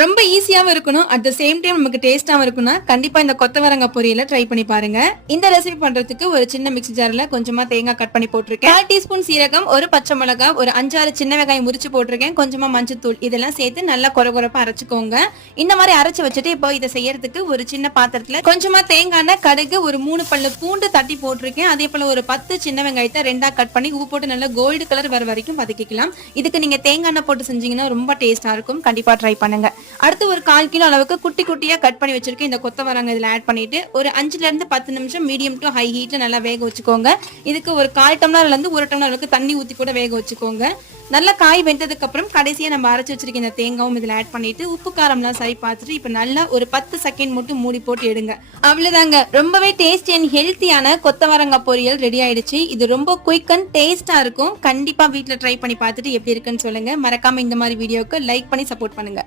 ரொம்ப ஈஸியாவும் இருக்கணும். At the same time நமக்கு டேஸ்டாவும் இருக்கும்னா, கண்டிப்பா இந்த கொத்தவரங்காய் பொரியல ட்ரை பண்ணி பாருங்க. இந்த ரெசிபி பண்றதுக்கு ஒரு சின்ன மிக்ஸி ஜார்ல கொஞ்சமா தேங்காய் கட் பண்ணி போட்டிருக்கேன். 1/4 டீஸ்பூன் சீரகம், ஒரு பச்சை மிளகாய், ஒரு 5, 6 சின்ன வெங்காயம் முறிச்சு போட்டிருக்கேன். கொஞ்சமா மஞ்சத்தூள் இதெல்லாம் சேர்த்து நல்லா கொரகொரப்பா அரைச்சுக்கோங்க. இந்த மாதிரி அரைச்சு வச்சுட்டு இப்போ இதை செய்யறதுக்கு ஒரு சின்ன பாத்திரத்துல கொஞ்சமா தேங்காய் எண்ணெய், கடுகு, ஒரு 3 பல்லு பூண்டு தட்டி போட்டிருக்கேன். அதே போல ஒரு 10 சின்ன வெங்காயத்தை 2ஆ கட் பண்ணி உப்பு போட்டு நல்லா கோல்டு கலர் வர வரைக்கும் வதக்கிக்கலாம். இதுக்கு நீங்க தேங்காய் எண்ணெய் போட்டு செஞ்சீங்கன்னா ரொம்ப டேஸ்டா இருக்கும். கண்டிப்பா ட்ரை பண்ணுங்க. அடுத்து ஒரு 1/4 கிலோ அளவுக்கு குட்டி குட்டியா கட் பண்ணி வச்சிருக்கேன். இந்த கொத்தவரங்காய் இதுல ஆட் பண்ணிட்டு ஒரு 5ல இருந்து 10 நிமிஷம் மீடியம் டு ஹை ஹீட்ல நல்லா வேக வச்சுக்கோங்க. இதுக்கு ஒரு 1/4 டம்ளர்ல இருந்து 1 டம்ளர் அளவுக்கு தண்ணி ஊத்தி கூட வேக வச்சுக்கோங்க. நல்லா காய் வெந்ததுக்கு அப்புறம் கடைசியா நம்ம அரைச்சு வச்சிருக்க இந்த தேங்காயும் இதுல ஆட் பண்ணிட்டு உப்பு காரம்லாம் சரி பார்த்துட்டு இப்ப நல்லா ஒரு 10 செகண்ட் மட்டும் மூடி போட்டு எடுங்க. அவ்வளவுதாங்க, ரொம்பவே டேஸ்டி அண்ட் ஹெல்த்தியான கொத்தவரங்காய் பொரியல் ரெடி ஆயிடுச்சு. இது ரொம்ப குயிக் அண்ட் டேஸ்டா இருக்கும். கண்டிப்பா வீட்ல ட்ரை பண்ணி பார்த்துட்டு எப்படி இருக்குன்னு சொல்லுங்க. மறக்காம இந்த மாதிரி வீடியோக்கு லைக் பண்ணி சப்போர்ட் பண்ணுங்க.